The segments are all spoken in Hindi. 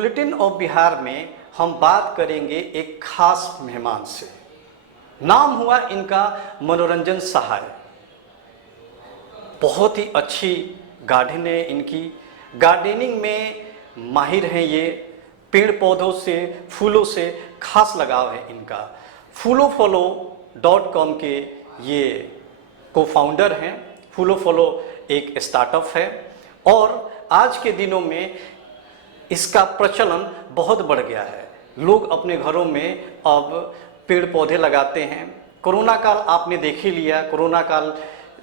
बुलेटिन ऑफ बिहार में हम बात करेंगे एक खास मेहमान से। नाम हुआ इनका मनोरंजन सहाय। बहुत ही अच्छी गार्डन है इनकी, गार्डनिंग में माहिर हैं ये। पेड़ पौधों से, फूलों से खास लगाव है इनका। फूलोफॉलो.com के ये को फाउंडर हैं। फूलोफॉलो एक स्टार्टअप है और आज के दिनों में इसका प्रचलन बहुत बढ़ गया है। लोग अपने घरों में अब पेड़ पौधे लगाते हैं। कोरोना काल आपने देख ही लिया। कोरोना काल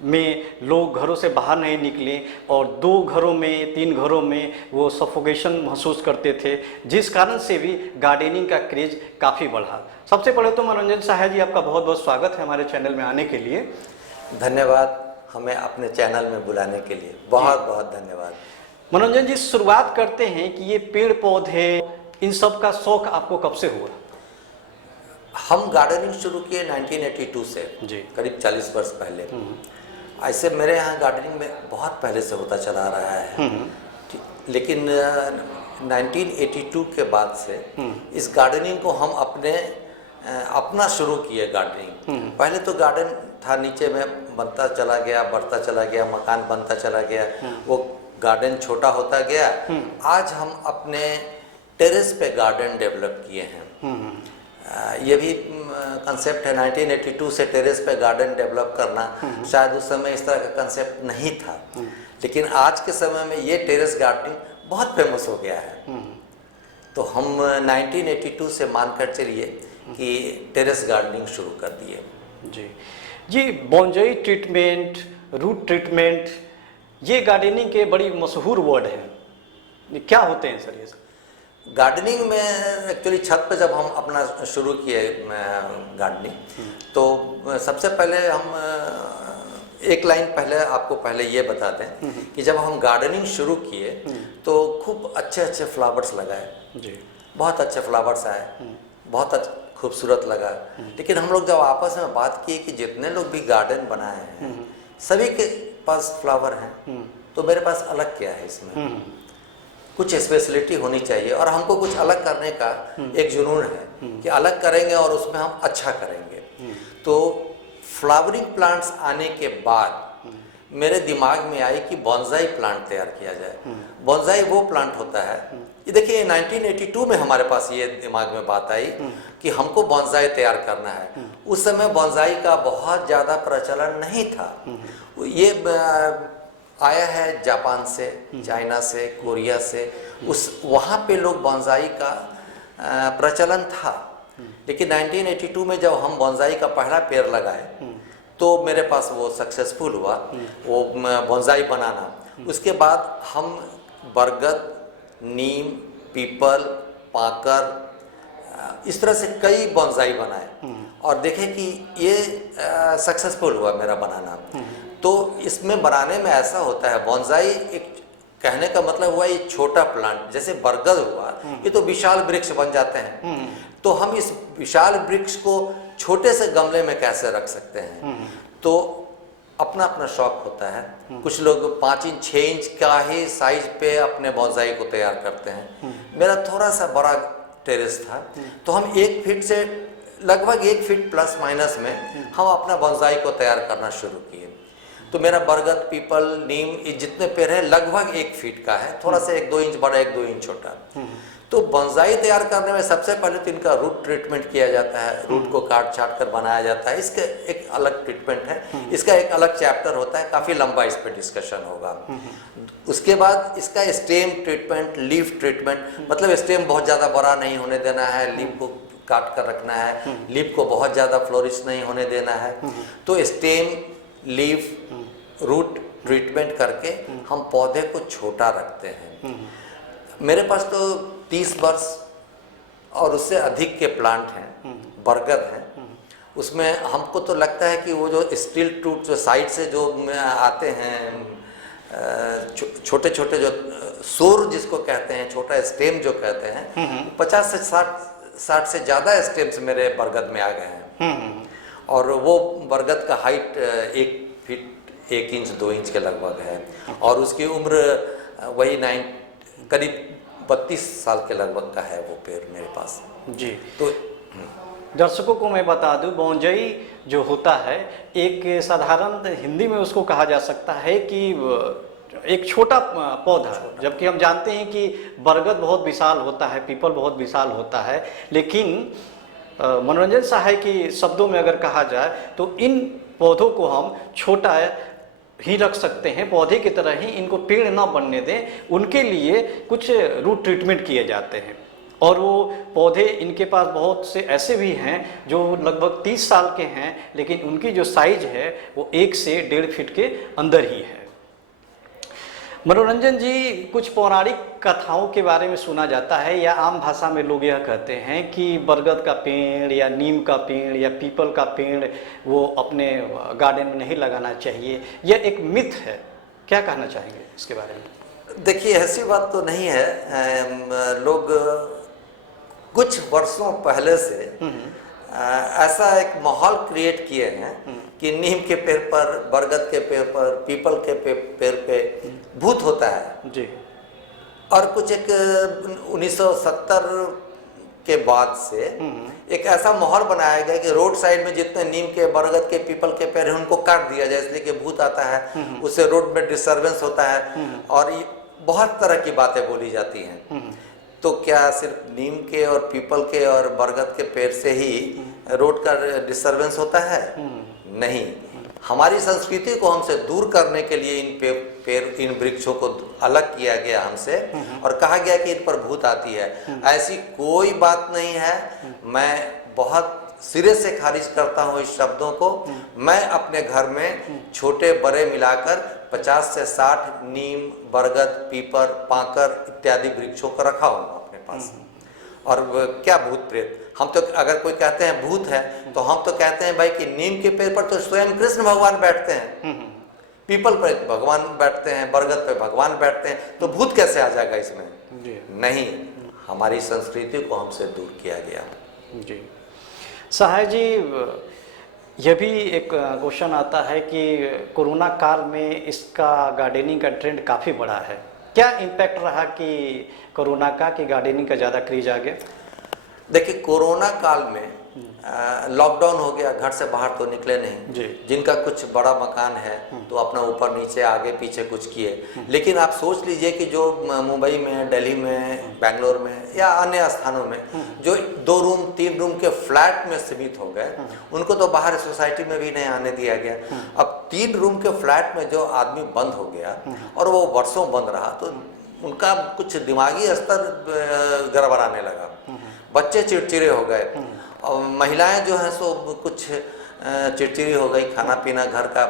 में लोग घरों से बाहर नहीं निकले और 2 घरों में 3 घरों में वो सफोकेशन महसूस करते थे, जिस कारण से भी गार्डनिंग का क्रेज काफ़ी बढ़ा। सबसे पहले तो मनोरंजन सहाय जी, आपका बहुत बहुत स्वागत है हमारे चैनल में आने के लिए। धन्यवाद, हमें अपने चैनल में बुलाने के लिए बहुत बहुत धन्यवाद। मनोरंजन जी, शुरुआत करते हैं कि ये पेड़ पौधे इन सब का शौक आपको कब से हुआ? हम गार्डनिंग शुरू किए 1982 से जी, करीब 40 वर्ष पहले। ऐसे मेरे यहाँ गार्डनिंग में बहुत पहले से होता चला रहा है, लेकिन 1982 के बाद से इस गार्डनिंग को हम अपना शुरू किए। गार्डनिंग पहले तो गार्डन था, नीचे में बनता चला गया, बढ़ता चला गया, मकान बनता चला गया, वो गार्डन छोटा होता गया। आज हम अपने टेरेस पे गार्डन डेवलप किए हैं। ये भी कंसेप्ट है 1982 से टेरेस पे गार्डन डेवलप करना। शायद उस समय इस तरह का कंसेप्ट नहीं था, लेकिन आज के समय में ये टेरेस गार्डनिंग बहुत फेमस हो गया है। तो हम 1982 से मानकर चलिए कि टेरेस गार्डनिंग शुरू कर दिए। जी, बोंजाई ट्रीटमेंट, रूट ट्रीटमेंट, ये गार्डनिंग के बड़ी मशहूर वर्ड हैं। क्या होते हैं सर ये सब? गार्डनिंग में एक्चुअली छत पे जब हम अपना शुरू किए गार्डनिंग, तो सबसे पहले हम एक लाइन पहले आपको पहले ये बता दें कि जब हम गार्डनिंग शुरू किए तो खूब अच्छे अच्छे फ्लावर्स लगाए जी, बहुत अच्छे फ्लावर्स आए, बहुत खूबसूरत लगा। लेकिन हम लोग जब आपस में बात किए कि जितने लोग भी गार्डन बनाए हैं सभी के पास फ्लावर हैं, तो मेरे पास अलग क्या है? इसमें कुछ स्पेशलिटी होनी चाहिए और हमको कुछ अलग करने का एक जुनून है कि अलग करेंगे और उसमें हम अच्छा करेंगे। तो फ्लावरिंग प्लांट्स आने के बाद मेरे दिमाग में आई कि बॉन्जाई प्लांट तैयार किया जाए। बॉन्जाई वो प्लांट होता है, ये देखिए 1982 में हमारे पास ये दिमाग में बात आई कि हमको बॉन्जाई तैयार करना है। उस समय बॉन्जाई का बहुत ज़्यादा प्रचलन नहीं था। ये आया है जापान से, चाइना से, कोरिया से, वहाँ पे लोग बॉन्जाई का प्रचलन था। लेकिन 1982 में जब हम बॉन्जाई का पहला पेड़ लगाए तो मेरे पास वो सक्सेसफुल हुआ, वो बॉन्जाई बनाना। उसके बाद हम बरगद, नीम, पीपल, पाकर, इस तरह से कई बॉन्जाई बनाए और देखे कि ये सक्सेसफुल हुआ मेरा बनाना। तो इसमें बनाने में ऐसा होता है, बॉन्जाई एक कहने का मतलब हुआ ये छोटा प्लांट, जैसे बरगद हुआ, ये तो विशाल वृक्ष बन जाते हैं। तो हम इस विशाल वृक्ष को छोटे से गमले में कैसे रख सकते हैं? तो अपना अपना शौक होता है। कुछ लोग 5 इंच 6 इंच का ही साइज पे अपने बॉन्जाई को तैयार करते हैं। मेरा थोड़ा सा बड़ा टेरेस था, तो हम 1 फीट से लगभग 1 फीट प्लस माइनस में हम अपना बॉन्जाई को तैयार करना शुरू किए। तो मेरा बरगद, पीपल, नीम, ये जितने पेड़ हैं लगभग 1 फीट का है, थोड़ा सा 1-2 इंच बड़ा, 1-2 इंच छोटा। तो बॉन्जाई तैयार करने में सबसे पहले तो इनका रूट ट्रीटमेंट किया जाता है। रूट को काट छाट कर बनाया जाता है। इसका एक अलग ट्रीटमेंट है, इसका एक अलग चैप्टर होता है, काफ़ी लंबा इस पर डिस्कशन होगा। उसके बाद इसका स्टेम ट्रीटमेंट, लीफ ट्रीटमेंट, मतलब स्टेम बहुत ज़्यादा बड़ा नहीं होने देना है, लीफ को काट कर रखना है, लीफ को बहुत ज़्यादा फ्लोरिश नहीं होने देना है। तो स्टेम, लीफ, रूट ट्रीटमेंट करके हम पौधे को छोटा रखते हैं। मेरे पास तो 30 वर्ष और उससे अधिक के प्लांट हैं, बरगद हैं। उसमें हमको तो लगता है कि वो जो स्टील टूट जो साइड से जो आते हैं, छोटे छोटे जो सोर जिसको कहते हैं, छोटा स्टेम जो कहते हैं, 50 से 60 से ज़्यादा स्टेम्स मेरे बरगद में आ गए हैं। और वो बरगद का हाइट 1 फीट 1 इंच 2 इंच के लगभग है और उसकी उम्र वही करीब 32 साल के लगभग का है वो पेड़ मेरे पास। जी। तो दर्शकों को मैं बता दूं, बोंजई जो होता है एक साधारण हिंदी में उसको कहा जा सकता है कि एक छोटा पौधा, जबकि हम जानते हैं कि बरगद बहुत विशाल होता है, पीपल बहुत विशाल होता है, लेकिन मनोरंजन सा है कि शब्दों में अगर कहा जाए तो इन पौधों को हम छोटा ही रख सकते हैं, पौधे की तरह ही इनको पेड़ ना बनने दें। उनके लिए कुछ रूट ट्रीटमेंट किए जाते हैं और वो पौधे इनके पास बहुत से ऐसे भी हैं जो लगभग 30 साल के हैं, लेकिन उनकी जो साइज है वो 1 से 1.5 फीट के अंदर ही है। मनोरंजन जी, कुछ पौराणिक कथाओं के बारे में सुना जाता है या आम भाषा में लोग यह कहते हैं कि बरगद का पेड़ या नीम का पेड़ या पीपल का पेड़ वो अपने गार्डन में नहीं लगाना चाहिए। यह एक मिथ है, क्या कहना चाहेंगे इसके बारे में? देखिए, ऐसी बात तो नहीं है। लोग कुछ वर्षों पहले से ऐसा एक माहौल क्रिएट किए हैं कि नीम के पेड़ पर, बरगद के पेड़ पर, पीपल के पेड़ पे भूत होता है जी। और कुछ एक 1970 के बाद से एक ऐसा माहौल बनाया गया कि रोड साइड में जितने नीम के, बरगद के, पीपल के पेड़ हैं उनको काट दिया जाए, इसलिए कि भूत आता है, उससे रोड में डिस्टर्बेंस होता है और बहुत तरह की बातें बोली जाती हैं। तो क्या सिर्फ नीम के और पीपल के और बरगद के पेड़ से ही रोड का डिस्टर्बेंस होता है? नहीं। हमारी संस्कृति को हमसे दूर करने के लिए इन वृक्षों को अलग किया गया हमसे और कहा गया कि इन पर भूत आती है। ऐसी कोई बात नहीं है। मैं बहुत सिरे से खारिज करता हूँ इस शब्दों को। मैं अपने घर में छोटे बड़े मिलाकर 50 से 60 नीम, बरगद, पीपर, पाकर इत्यादि वृक्षों को रखा हूँ अपने पास। और क्या भूत प्रेत, हम तो अगर कोई कहते हैं भूत है तो हम तो कहते हैं भाई कि नीम के पेड़ पर तो स्वयं कृष्ण भगवान बैठते हैं, पीपल पर भगवान बैठते हैं, बरगद पे भगवान बैठते हैं, तो भूत कैसे आ जाएगा इसमें? नहीं, हमारी संस्कृति को हमसे दूर किया गया। जी। सहाय जी, यह भी एक क्वेश्चन आता है कि कोरोना काल में इसका गार्डनिंग का ट्रेंड काफ़ी बढ़ा है। क्या इम्पैक्ट रहा कि कोरोना का, कि गार्डनिंग का ज़्यादा क्रेज आ गया? देखिए, कोरोना काल में लॉकडाउन हो गया, घर से बाहर तो निकले नहीं जी। जिनका कुछ बड़ा मकान है तो अपना ऊपर नीचे आगे पीछे कुछ किए। लेकिन आप सोच लीजिए कि जो मुंबई में, दिल्ली में, बेंगलोर में या अन्य स्थानों में जो 2 रूम 3 रूम के फ्लैट में सीमित हो गए, उनको तो बाहर सोसाइटी में भी नहीं आने दिया गया। अब 3 रूम के फ्लैट में जो आदमी बंद हो गया और वो वर्षों बंद रहा तो उनका कुछ दिमागी स्तर गड़बड़ाने लगा, बच्चे चिड़चिड़े हो गए और महिलाएं जो हैं सो कुछ चिड़चिड़ी हो गई, खाना पीना घर का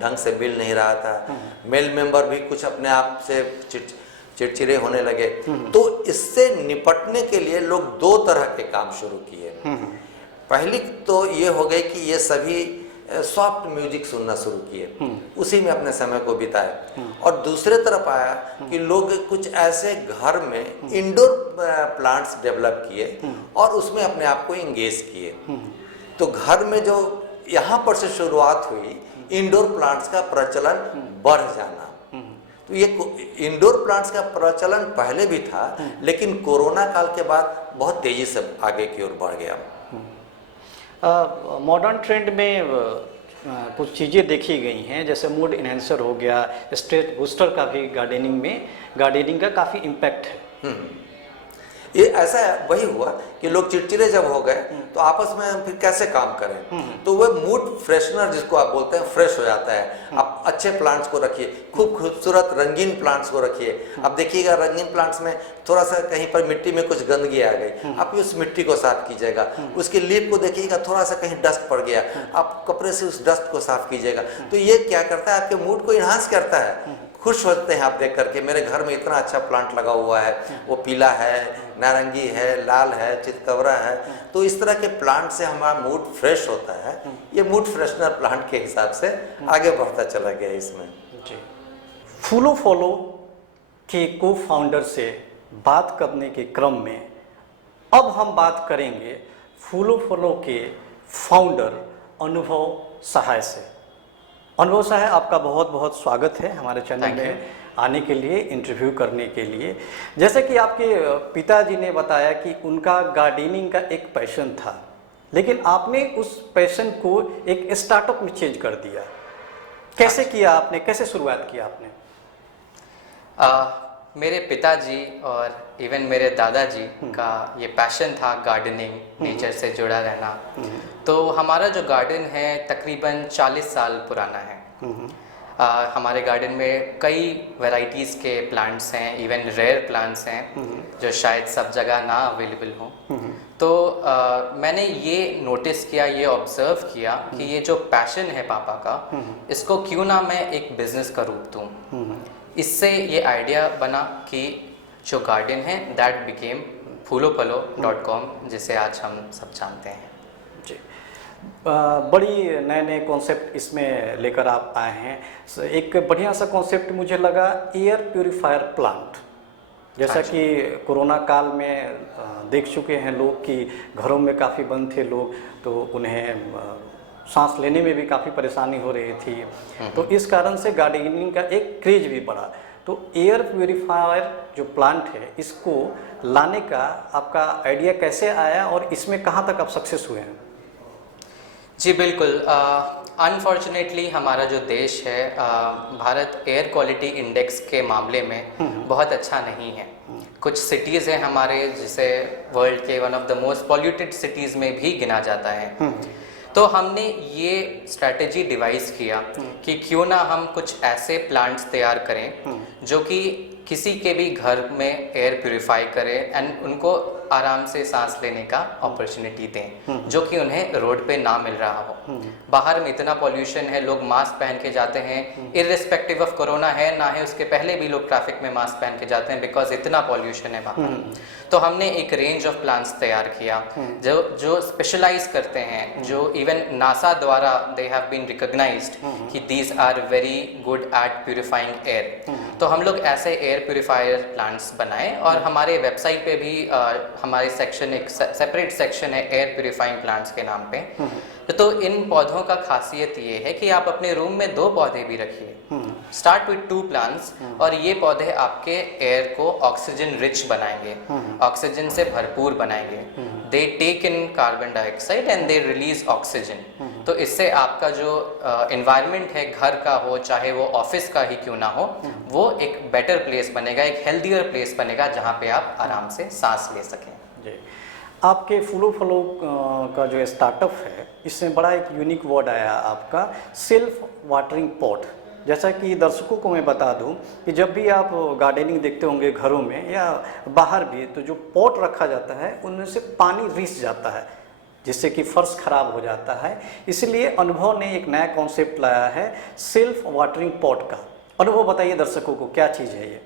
ढंग से मिल नहीं रहा था, मेल मेंबर भी कुछ अपने आप से चिड़चिड़े होने लगे। तो इससे निपटने के लिए लोग 2 तरह के काम शुरू किए। पहली तो ये हो गई कि ये सभी सॉफ्ट म्यूजिक सुनना शुरू किए, उसी में अपने समय को बिताए। और दूसरे तरफ आया कि लोग कुछ ऐसे घर में इंडोर प्लांट्स डेवलप किए और उसमें अपने आप को इंगेज किए। तो घर में जो यहाँ पर से शुरुआत हुई इंडोर प्लांट्स का प्रचलन बढ़ जाना। तो ये इंडोर प्लांट्स का प्रचलन पहले भी था, लेकिन कोरोना काल के बाद बहुत तेजी से आगे की ओर बढ़ गया। मॉडर्न ट्रेंड में कुछ चीज़ें देखी गई हैं, जैसे मूड इन्हेंसर हो गया, स्ट्रेस बूस्टर का भी गार्डनिंग का काफ़ी इम्पैक्ट है। ये ऐसा वही हुआ कि लोग चिड़चिड़े जब हो गए तो आपस में फिर कैसे काम करें, तो वह मूड फ्रेशनर जिसको आप बोलते हैं फ्रेश हो जाता है। आप अच्छे प्लांट्स को रखिए, खूब खूबसूरत रंगीन प्लांट्स को रखिए। अब देखिएगा रंगीन प्लांट्स में थोड़ा सा कहीं पर मिट्टी में कुछ गंदगी आ गई, आप उस मिट्टी को साफ कीजिएगा। उसके लीफ को देखिएगा थोड़ा सा कहीं डस्ट पड़ गया, आप कपड़े से उस डस्ट को साफ कीजिएगा। तो ये क्या करता है, आपके मूड को इन्हांस करता है। खुश होते हैं आप देख करके, मेरे घर में इतना अच्छा प्लांट लगा हुआ है, वो पीला है, नारंगी है, लाल है, चितकबरा है। तो इस तरह के प्लांट से हमारा मूड फ्रेश होता है। ये मूड फ्रेशनर प्लांट के हिसाब से आगे बढ़ता चला गया इसमें। जी। फूलो फॉलो के को फाउंडर से बात करने के क्रम में अब हम बात करेंगे फूलो फॉलो के फाउंडर अनुभव सहाय से। अनुभव साहब, आपका बहुत बहुत स्वागत है हमारे चैनल Thank में आने के लिए, इंटरव्यू करने के लिए। जैसे कि आपके पिताजी ने बताया कि उनका गार्डनिंग का एक पैशन था, लेकिन आपने उस पैशन को एक स्टार्टअप में चेंज कर दिया। कैसे किया आपने, कैसे शुरुआत किया आपने? मेरे पिताजी और इवन मेरे दादाजी का ये पैशन था गार्डनिंग, नेचर से जुड़ा रहना। तो हमारा जो गार्डन है तकरीबन 40 साल पुराना है। हमारे गार्डन में कई वैरायटीज़ के प्लांट्स हैं, इवन रेयर प्लांट्स हैं जो शायद सब जगह ना अवेलेबल हों। तो मैंने ये नोटिस किया, ये ऑब्जर्व किया कि ये जो पैशन है पापा का, इसको क्यों ना मैं एक बिजनेस का रूप दूँ। इससे ये आइडिया बना कि जो गार्डन है दैट बिकेम फूलोफलो.com, जिसे आज हम सब जानते हैं। जी, बड़ी नए नए कॉन्सेप्ट इसमें लेकर आप आए हैं। एक बढ़िया सा कॉन्सेप्ट मुझे लगा, एयर प्यूरिफायर प्लांट। जैसा कि कोरोना काल में देख चुके हैं लोग कि घरों में काफ़ी बंद थे लोग, तो उन्हें सांस लेने में भी काफ़ी परेशानी हो रही थी, तो इस कारण से गार्डनिंग का एक क्रेज भी बढ़ा। तो एयर प्यूरिफायर जो प्लांट है, इसको लाने का आपका आइडिया कैसे आया और इसमें कहाँ तक आप सक्सेस हुए हैं? जी बिल्कुल। अनफॉर्चुनेटली हमारा जो देश है, भारत एयर क्वालिटी इंडेक्स के मामले में बहुत अच्छा नहीं है। कुछ सिटीज़ हैं हमारे जिसे वर्ल्ड के one of the most polluted cities में भी गिना जाता है। तो हमने ये स्ट्रैटेजी डिवाइस किया कि क्यों ना हम कुछ ऐसे प्लांट्स तैयार करें जो कि किसी के भी घर में एयर प्यूरिफाई करें एंड उनको आराम से सांस लेने का अपॉर्चुनिटी दें, जो कि उन्हें रोड पे ना मिल रहा हो। बाहर में इतना पॉल्यूशन है, लोग मास्क पहन के जाते हैं, इर्रिस्पेक्टिव ऑफ कोरोना है ना है, उसके पहले भी लोग ट्रैफिक में मास्क पहन के जाते हैं बिकॉज इतना पॉल्यूशन है बाहर। तो हमने एक रेंज ऑफ प्लांट्स तैयार किया जो स्पेशलाइज करते हैं, जो इवन नासा द्वारा दे हैव बीन रिकॉग्नाइज्ड कि these are very good at purifying air. तो हम लोग ऐसे एयर प्यूरिफायर प्लांट्स बनाए और हमारे वेबसाइट पे भी हमारे सेक्शन, एक सेपरेट सेक्शन है एयर प्यूरिफाइंग प्लांट्स के नाम पे। तो इन पौधों का खासियत ये है कि आप अपने रूम में 2 पौधे भी रखिए, स्टार्ट विथ 2 प्लांट्स, और ये पौधे आपके एयर को ऑक्सीजन रिच बनाएंगे, ऑक्सीजन से भरपूर बनाएंगे। They take in carbon dioxide and they release oxygen. तो इससे आपका जो एनवायरनमेंट है, घर का हो चाहे वो ऑफिस का ही क्यों ना हो, वो एक बेटर प्लेस बनेगा, एक हेल्दियर प्लेस बनेगा जहाँ पे आप आराम से सांस ले सकें। जी, आपके फूलो फलो का जो स्टार्टअप है, इसमें बड़ा एक यूनिक वर्ड आया आपका, सेल्फ वाटरिंग पॉट। जैसा कि दर्शकों को मैं बता दूं कि जब भी आप गार्डनिंग देखते होंगे घरों में या बाहर भी, तो जो पॉट रखा जाता है उनमें से पानी रिस जाता है, जिससे कि फर्श खराब हो जाता है। इसलिए अनुभव ने एक नया कॉन्सेप्ट लाया है सेल्फ वाटरिंग पॉट का। अनुभव बताइए दर्शकों को, क्या चीज़ है ये?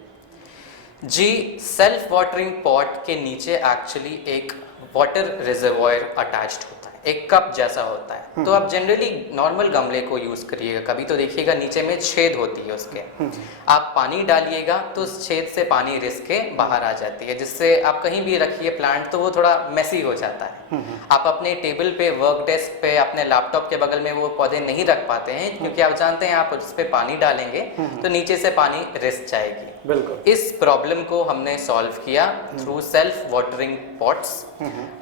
जी, सेल्फ वाटरिंग पॉट के नीचे एक्चुअली एक वाटर रिजर्वॉयर अटैच्ड होता है, एक कप जैसा होता है। तो आप जनरली नॉर्मल गमले को यूज करिएगा, कभी तो देखिएगा नीचे में छेद होती है उसके, आप पानी डालिएगा तो उस छेद से पानी रिस के बाहर आ जाती है, जिससे आप कहीं भी रखिए प्लांट तो वो थोड़ा मेसी हो जाता है। आप अपने टेबल पे, वर्क डेस्क पे, अपने लैपटॉप के बगल में वो पौधे नहीं रख पाते हैं, क्योंकि आप जानते हैं आप उस पे पानी डालेंगे तो नीचे से पानी रिस जाएगी। बिल्कुल। इस प्रॉब्लम को हमने सॉल्व किया थ्रू सेल्फ वाटरिंग पॉट्स।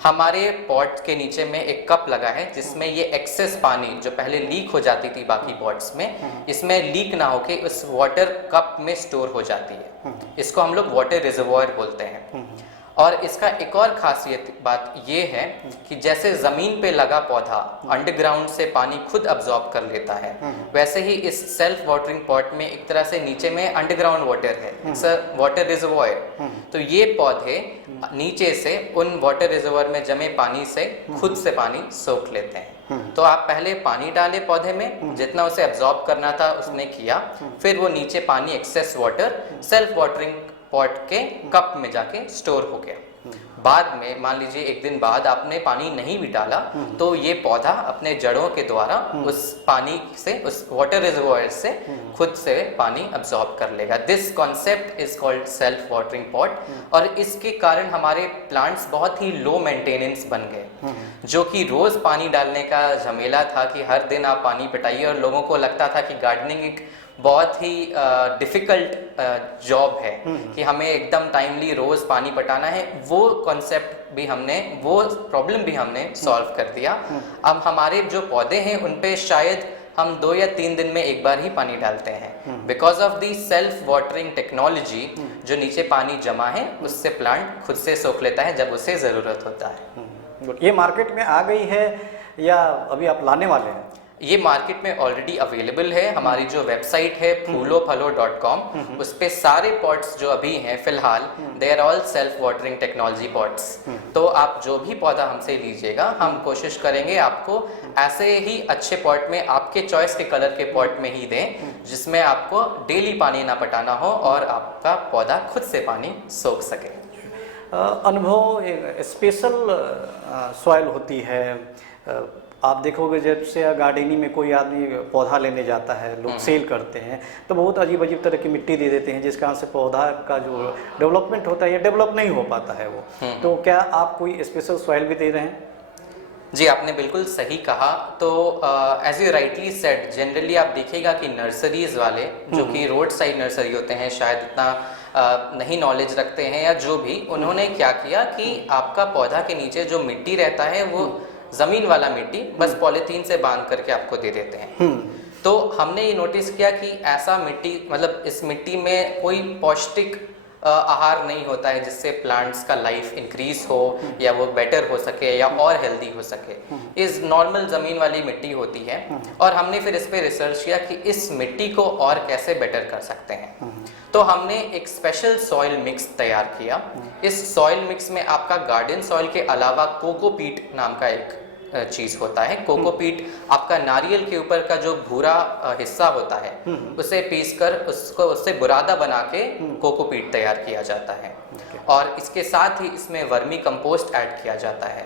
हमारे पॉट के नीचे में एक कप लगा है जिसमें ये एक्सेस पानी जो पहले लीक हो जाती थी बाकी पॉट्स में, इसमें लीक ना होके उस वाटर कप में स्टोर हो जाती है। इसको हम लोग वाटर रिजर्वॉयर बोलते हैं। और इसका एक और खासियत बात ये है कि जैसे जमीन पे लगा पौधा अंडरग्राउंड से पानी खुद अब्जॉर्ब कर लेता है, वैसे ही इस सेल्फ वाटरिंग पॉट में एक तरह से नीचे में अंडरग्राउंड वाटर है, इट्स अ वाटर रिजर्वॉयर। तो ये पौधे नीचे से उन वाटर रिजर्वॉयर में जमे पानी से खुद से पानी सोख लेते हैं। तो आप पहले पानी डाले पौधे में, जितना उसे अब्जॉर्ब करना था उसने किया, फिर वो नीचे पानी excess water self watering pot के कप में जाके स्टोर हो गया। बाद में मान लीजिए एक दिन बाद आपने पानी नहीं भी डाला तो ये पौधा अपने जड़ों के द्वारा उस पानी से, उस वाटर रिजर्वोयर से खुद से पानी अब्सॉर्ब कर लेगा। This concept is called self watering pot. और इसके कारण हमारे प्लांट्स बहुत ही लो मेंटेनेंस बन गए। जो कि रोज पानी डालने का झमेला था कि हर दिन आप पानी पिटाइए, और लोगों को लगता था कि गार्डनिंग एक बहुत ही डिफ़िकल्ट जॉब है कि हमें एकदम टाइमली रोज़ पानी पटाना है। वो कॉन्सेप्ट भी हमने, वो प्रॉब्लम भी हमने सॉल्व कर दिया। अब हमारे जो पौधे हैं उन पे शायद हम 2 या 3 दिन में एक बार ही पानी डालते हैं, because of the self watering technology. जो नीचे पानी जमा है उससे प्लांट खुद से सोख लेता है जब उसे ज़रूरत होता है। ये मार्केट में आ गई है या अभी आप लाने वाले हैं? ये मार्केट में ऑलरेडी अवेलेबल है। हमारी जो वेबसाइट है फूलोफलो.com, उस पे सारे पॉट्स जो अभी हैं फिलहाल, they are all self watering technology pots. तो आप जो भी पौधा हमसे लीजिएगा, हम कोशिश करेंगे आपको ऐसे ही अच्छे पॉट में, आपके चॉइस के कलर के पॉट में ही दें, जिसमें आपको डेली पानी ना पटाना हो और आपका पौधा खुद से पानी सोख सके। अनुभव स्पेशल सॉइल होती है। आप देखोगे जब से गार्डनिंग में कोई आदमी पौधा लेने जाता है, लोग सेल करते हैं तो बहुत अजीब अजीब तरह की मिट्टी दे देते हैं, जिस कारण से पौधा का जो डेवलपमेंट होता है ये डेवलप नहीं हो पाता है वो। तो क्या आप कोई स्पेशल सॉइल भी दे रहे हैं? जी, आपने बिल्कुल सही कहा। तो as you rightly said, generally आप देखिएगा कि नर्सरीज वाले जो कि रोड साइड नर्सरी होते हैं, शायद इतना नहीं नॉलेज रखते हैं या जो भी, उन्होंने क्या किया कि आपका पौधा के नीचे जो मिट्टी रहता है वो जमीन वाला मिट्टी बस पॉलीथीन से बांध करके आपको दे देते हैं। तो हमने ये नोटिस किया कि ऐसा मिट्टी, मतलब इस मिट्टी में कोई पौष्टिक आहार नहीं होता है जिससे प्लांट्स का लाइफ इंक्रीज हो या वो बेटर हो सके या और हेल्दी हो सके। इस नॉर्मल ज़मीन वाली मिट्टी होती है। और हमने फिर इस पे रिसर्च किया कि इस मिट्टी को और कैसे बेटर कर सकते हैं। तो हमने एक स्पेशल सॉइल मिक्स तैयार किया। इस सॉइल मिक्स में आपका गार्डन सॉइल के अलावा कोकोपीट नाम का एक चीज होता है। कोकोपीट आपका नारियल के ऊपर का जो भूरा हिस्सा होता है उसे पीसकर उसको उससे बुरादा बना के कोकोपीट तैयार किया जाता है। और इसके साथ ही इसमें वर्मी कंपोस्ट ऐड किया जाता है।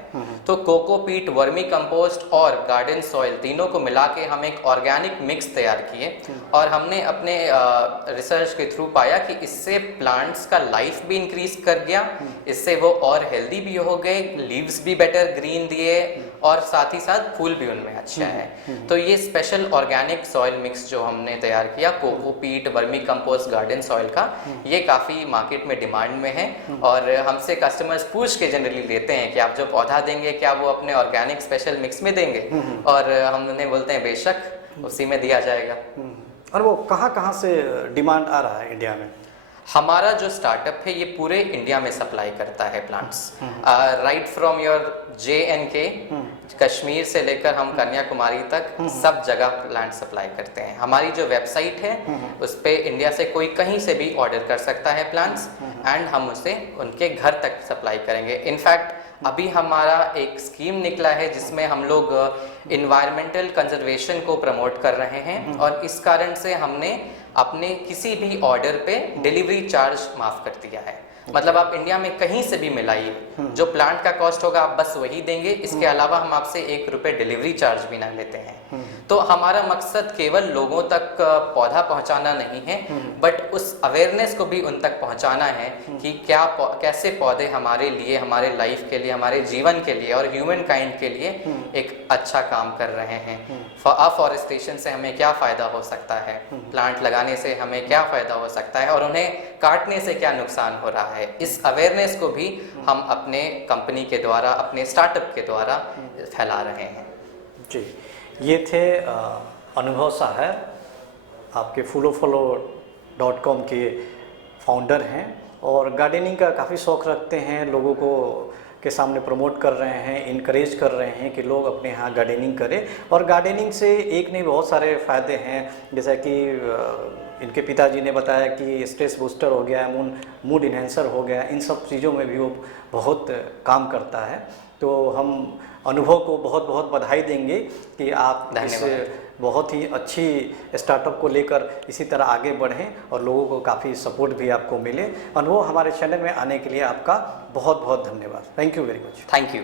तो कोकोपीट, वर्मी कंपोस्ट और गार्डन सॉइल तीनों को मिला के हम एक ऑर्गेनिक मिक्स तैयार किए। और हमने अपने रिसर्च के थ्रू पाया कि इससे प्लांट्स का लाइफ भी इंक्रीज कर गया, इससे वो और हेल्दी भी हो गए, लीव्स भी बेटर ग्रीन दिए और साथ ही साथ फूल भी उनमें अच्छा है। तो ये स्पेशल ऑर्गेनिक सॉइल मिक्स जो हमने तैयार किया, cocopeat, vermi compost, garden soil का, ये काफ़ी मार्केट में डिमांड में है। और हमसे कस्टमर्स पूछ के जनरली लेते हैं कि आप जो पौधा देंगे क्या वो अपने ऑर्गेनिक स्पेशल मिक्स में देंगे, और हम उन्हें बोलते हैं बेशक, उसी में दिया जाएगा। और वो कहाँ से डिमांड आ रहा है इंडिया में? हमारा जो स्टार्टअप है ये पूरे इंडिया में सप्लाई करता है plants, right from your JNK, Kashmir से लेकर हम कन्याकुमारी तक सब जगह प्लांट सप्लाई करते हैं। हमारी जो वेबसाइट है उस पे इंडिया से कोई कहीं से भी ऑर्डर कर सकता है प्लांट्स, एंड हम उसे उनके घर तक सप्लाई करेंगे। इनफैक्ट अभी हमारा एक स्कीम निकला है जिसमें हम लोग इन्वायरमेंटल कंजर्वेशन को प्रमोट कर रहे हैं, और इस कारण से हमने अपने किसी भी ऑर्डर पे डिलीवरी चार्ज माफ कर दिया है। मतलब आप इंडिया में कहीं से भी मिलाइए, जो प्लांट का कॉस्ट होगा आप बस वही देंगे, इसके अलावा हम आपसे 1 रुपए डिलीवरी चार्ज भी ना लेते हैं। तो हमारा मकसद केवल लोगों तक पौधा पहुंचाना नहीं है, बट उस अवेयरनेस को भी उन तक पहुंचाना है कि कैसे पौधे हमारे लिए, हमारे लाइफ के लिए, हमारे जीवन के लिए और ह्यूमन काइंड के लिए एक अच्छा काम कर रहे हैं। अफॉरेस्टेशन से हमें क्या फ़ायदा हो सकता है, प्लांट लगाने से हमें क्या फ़ायदा हो सकता है, और उन्हें काटने से क्या नुकसान हो रहा है। इस अवेयरनेस को भी हम अपने कंपनी के द्वारा, अपने स्टार्टअप के द्वारा फैला रहे हैं। जी, ये थे अनुभव साहब, आपके फूलोफलो.com के फाउंडर हैं और गार्डनिंग का काफ़ी शौक़ रखते हैं, लोगों को के सामने प्रमोट कर रहे हैं, इनकरेज कर रहे हैं कि लोग अपने यहाँ गार्डनिंग करें। और गार्डनिंग से एक नहीं बहुत सारे फ़ायदे हैं, जैसा कि इनके पिताजी ने बताया कि स्ट्रेस बूस्टर हो गया, मूड इन्हेंसर हो गया, इन सब चीज़ों में भी वो बहुत काम करता है। तो हम अनुभव को बहुत बहुत बधाई देंगे कि आप इस बहुत ही अच्छी स्टार्टअप को लेकर इसी तरह आगे बढ़ें और लोगों को काफ़ी सपोर्ट भी आपको मिले। अनुभव हमारे चैनल में आने के लिए आपका बहुत बहुत धन्यवाद। Thank you very much. Thank you.